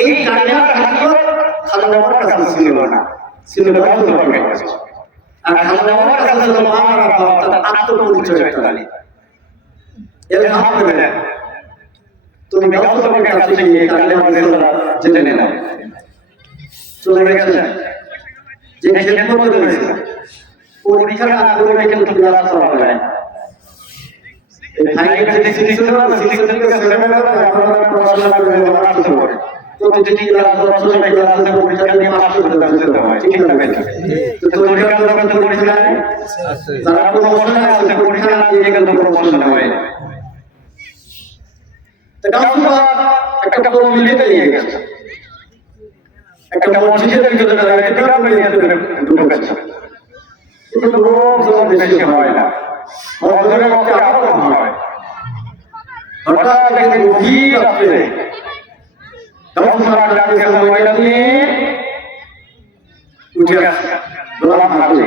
এই কালেমার হাকিকত খালেমার কাছে ছিল না। ছিল রাসূলের কাছে আর খালেমার কাছে ছিল মামার অর্থাৎ আত্মপরিচয় কালেমা এর করে দেন তুমি গাউসুলের কাছে গিয়ে কালেমা জেনে নাও চলে গেছে। যে খেদমত রয়েছে পরীক্ষা না? করে কিন্তু ক্লাস করা যায় ফাইনাল যে সিলেকশন হবে সিলেকশন ছেলেমেয়েরা আপনারা পড়াশোনা করে করতে পারে প্রতিটি ক্লাস ক্লাসে পরীক্ষা নিয়ে মাস করতে যেতে ঠিক না ভাই তো পরীক্ষা যখন পরীক্ষা নেয় যারা প্রমোশনে আছে পরীক্ষা না দিয়ে কিন্তু প্রমোশন হয় তো গাছুবা একটা বড় মিলিতে নিয়ে গেছে একটা মসজিদের ভিতরে তারা এতেকার নিয়ে ঢুকেছে কিন্তু লোক যখন বেশি হয় না হজরের মধ্যে আরও হয় হঠাৎ একদিন গভীর রাত্রে তখন তারা ডাকে মহিলা নিয়ে উঠে আসে গোলাম হাতে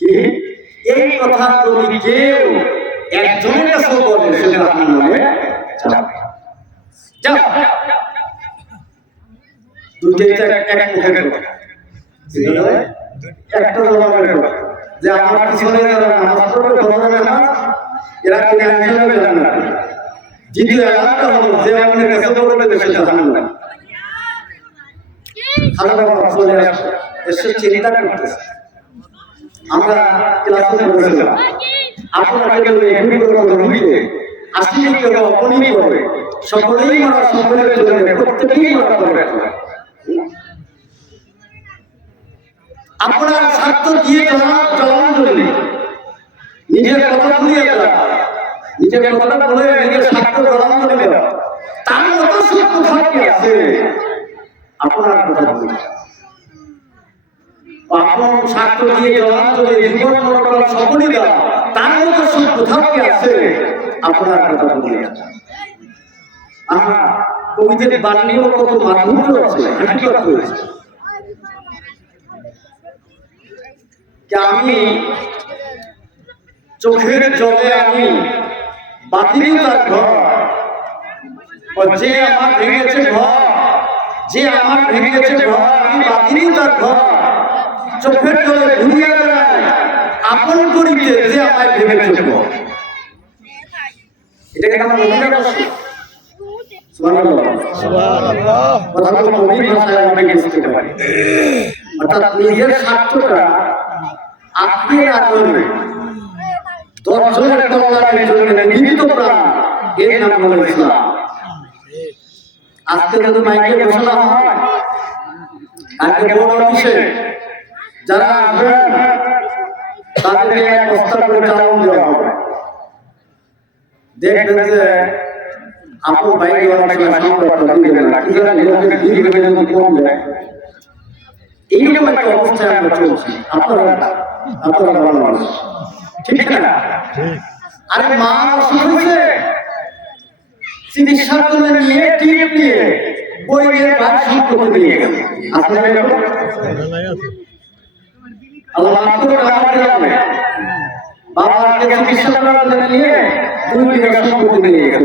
কি? এই কথা যদি কেউ একজনের কাছে বলে, সেটা আপনার নামে একটা জবাবের কথা। আমার পিছনে যারা নামাজ পড়বে ফজরের হিসাবে জানে না সেটা এসে চিন্তা করতেছে। আমরা ক্লাসে বলেছিলাম আপনাকে গেলে করব রুগীতে জন্য আপনার স্বার্থ দিয়ে চলার নিজের কথা নিজের কথা বলে নিজের স্বার্থ জলাঞ্জলি দেওয়া তার মতো কোথায় আছে? আপনার আপন স্বার্থ দিয়ে জলাঞ্জলি জীবন মনোবল সকলই দেওয়া তার মতো সুখ কোথাও কি আছে? আপনার কথা বলি আমরা কবিদের বাণীও কত মাধুর্য আছে হাকিকত রয়েছে। আমি চোখের জলে আমি বাতিল তার ঘর যে আমার ভেঙেছে ঘর, যে আমার ভেঙেছে ঘর, আমি বাতিল তার ঘর। চোখের জলে ঘুরিয়ে বেড়াই আপন করিতে যে আমায় ভেঙেছে ঘর এটাকে আমার নিজের স্বার্থটা আপনি না করবে দশজনের কল্যাণের জন্য নিমিত প্রাণ এর আজকে যদি মাইকে ঘোষণা হয় আজকে বড় অফিসে যারা আসবেন তাদেরকে এক বস্তা করে চাউল দেওয়া হবে। দেখবেন যে আপন ভাইকে অনেক এইরকম একটা অবস্থায় আমরা চলছি। আপনারা আপনারা ভালো মানুষ। ঠিক না? আরে মা অসুখ হয়েছে। চিকিৎসার জন্য নিয়ে টিপ নিয়ে বই নিয়ে গেল আসলে? আল্লাহ মাফ আমার গ্রামে বাবাকে চিকিৎসা করার জন্য নিয়ে দুই বিঘা সম্পত্তি নিয়ে গেল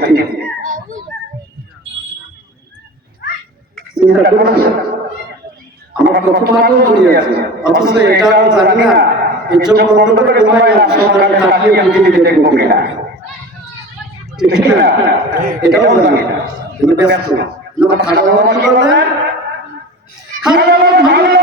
চিন্তা করেছেন? আমার কত পাগল হয়ে আছে অথচ এটা জানি না। এই চোখ বন্ধ করে ঘুমায় আর সকালে তাকিয়ে পৃথিবী দেখব কিনা ঠিক না? এটাও জানি না। কিন্তু ব্যস্ত। না খারাপ হওয়া করবে খারাপ হওয়া ভালো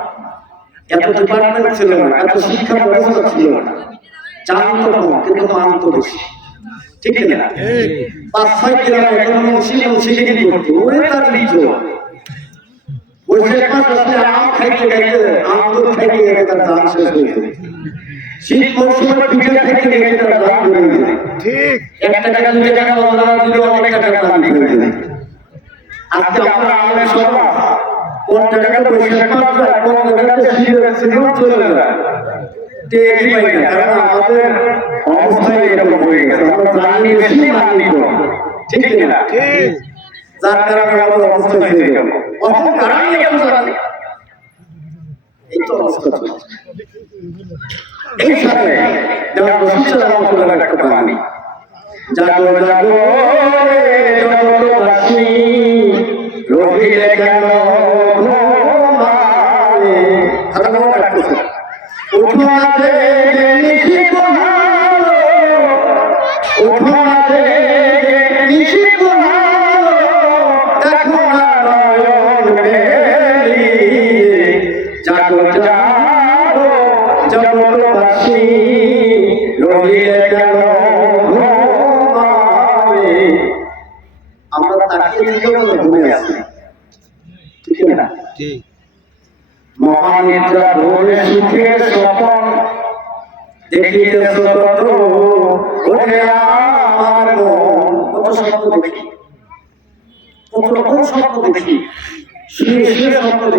এত ডিপার্টমেন্ট ছিল না এত শিক্ষা ব্যবস্থা ছিল না। জানতো কম কিন্তু মানতো বেশি। ঠিক না? পাঁচ ছয় গ্রামে এখন মুন্সি মুন্সি কি করতো ওরে তার নিজ। বৈশাখ মাস আসলে আম খাইতে খাইতে আম তো খাইতে খাইতে তার দাম শেষ হয়ে যায় শীত মৌসুমে পিঠে খাইতে খাইতে তার দাম বেড়ে যায় ঠিক। একটা টাকা দুটো টাকা দিলে অনেক টাকা দাম বেড়ে যায় আজকে আমরা আমাদের সভা কোন জায়গাতে বৈশাখ মাস যায় কোন জায়গাতে শীতের সিজন চলে যায় টেরই পাই না কারণ আমাদের অবস্থায় এরকম হয়ে গেছে। আমরা জানি বেশি মানি ঠিক না ঠিক যার কারণে আমাদের অবস্থা হয়ে গেল অত কারণ কেন জানি এই তো অবস্থা এই সাথে যেমন রসিদ রহমতুল্লাহ একটা বাণী জাগো জাগো আমরা তাকিয়ে থেকেও তো আছি। ঠিক না? মহানিদ্রা ভোরে সুখে স্বপন। দেখিতেছ কত ওঠে আমার মন। কত স্বপ্ন দেখি? কত রকম স্বপ্ন দেখি? শুয়ে শুয়ে স্বপ্ন।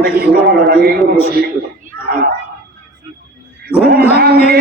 ঘুম ভাঙিয়ে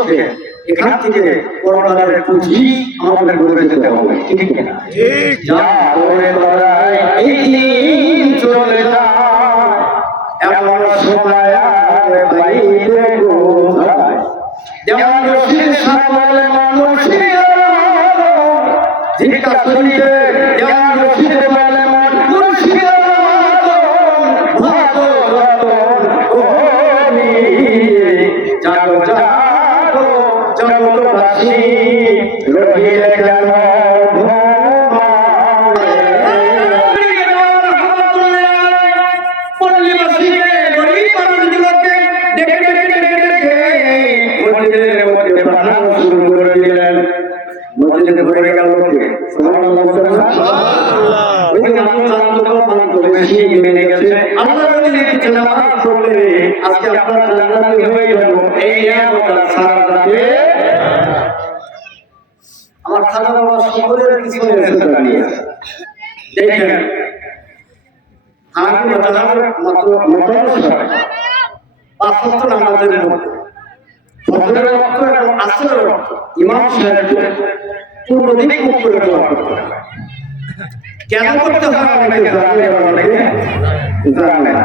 খেয়ে এখান থেকে পরকালের পুঁজি আমাদের গড়ে যেতে হবে ঠিক না ঠিক। যা করে বেড়ায় এই দিন চলে যায় এমন সময় আর বাইরে কোথায় যেমন রশির সামনে মানুষের জিজ্ঞাসা করিতে যেমন রশির আজকে আপনার জান্নাতি হয়ে গেল এই নিয়ামত সারা রাতে। আমার খানা বাবা সকলের পিছনে এসে দাঁড়িয়ে দেখেন আমি মাত্র মোটামুটি সময় পাঁচ নামাজের মধ্যে ফজরের রক্ত এবং আসরের রক্ত ইমাম সাহেবকে পূর্ব দিক মুখ করে দেওয়া। কেন করতে হয় অনেকে জানে অনেকে জানে না?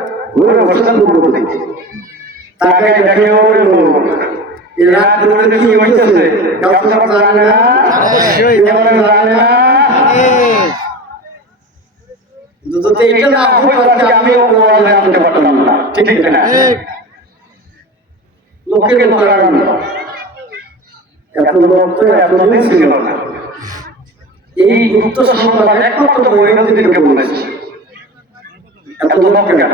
ঘুরে বসলাম পূর্ব দিকে তাকে দেখে ওই লোক এই রাত ধরে কি হইতেছে। কাউকে জানে না অবশ্যই। জানে না। যদি এটা না হয় তাহলে আমি ওয়াজে আনতে পারতাম না। ঠিক না? ঠিক। লোকের কিন্তু এত লোক তো এতদিন ছিল না। এই গুপ্ত সংবাদ একমাত্র মহিলাদেরকে বলেছে। এত লোক কেন?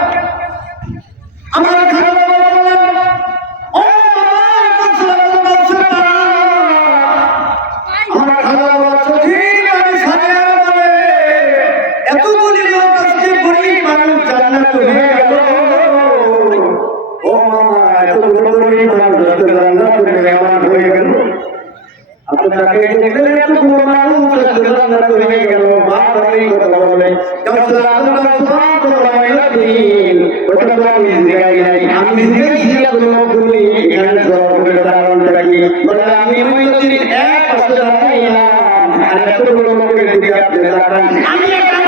আপনি দেখলেন এত বড় মানুষ জান্নাত গেল। মা বাবাই কথা বলে, "কাউসার আল্লাহ সুবহানাহু ওয়া তাআলা দিন।" ওটা আমি জিগাই নাই। আমি জিগাইছি এতগুলো গুলি, এখানে জবাব করে দাঁড়ানোটা কি? বলে, "আমি ওই নদীর এক পাশে দাঁড়াইলাম, আর। আমি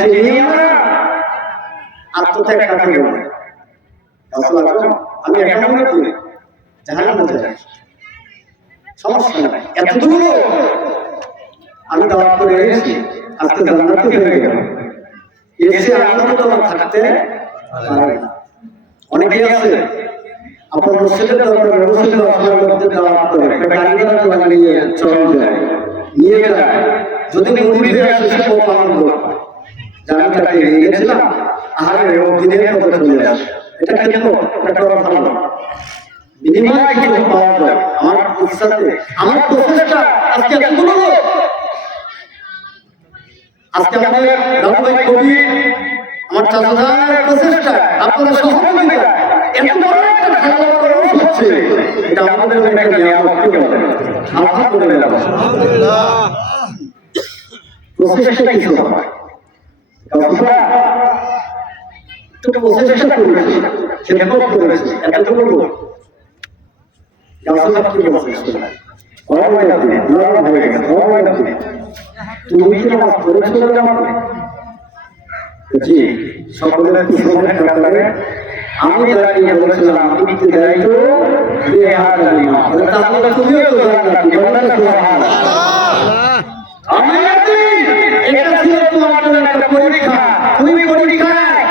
এই আমরা আত্মত্যাগ কাকে বলে আমি একা মনে করি মধ্যে সমস্যা আমি করে হয়ে গেল এসে আনন্দ তোমার থাকতে না। আছে। আপনার মসজিদের দরকার, মসজিদের আপনার মধ্যে করে চলে নিয়ে যায়। যদি মন্দিরে আসে, সে খুব আনন্দ জানি তাকে নিয়ে গেছিলাম আহারে ও দিনের মতো চলে আসে। এটা কেন? এটা ভালো না। বিনিময়ে পাওয়া যায়। আমার ইচ্ছাতে আমার প্রচেষ্টা আজকে এতগুলো আজকে আমাদের দাদুভাই কবি আমার চাচাদের প্রচেষ্টা আপনাদের সহযোগিতা এত বড় একটা খেলা করা হচ্ছে। এটা আমাদের একটা নিয়ামত কি বলে আলহামদুলিল্লাহ। আলহামদুলিল্লাহ প্রচেষ্টা কিছু হয়ে তুমি আমি দাঁড়িয়ে বলেছিলাম ইতি দায়িত্ব বেহার আলিমা তাহলে তুমিও তো জান্নাতি বলেন আমি তোমার জন্য একটা পরীক্ষা। তুমি পরীক্ষায়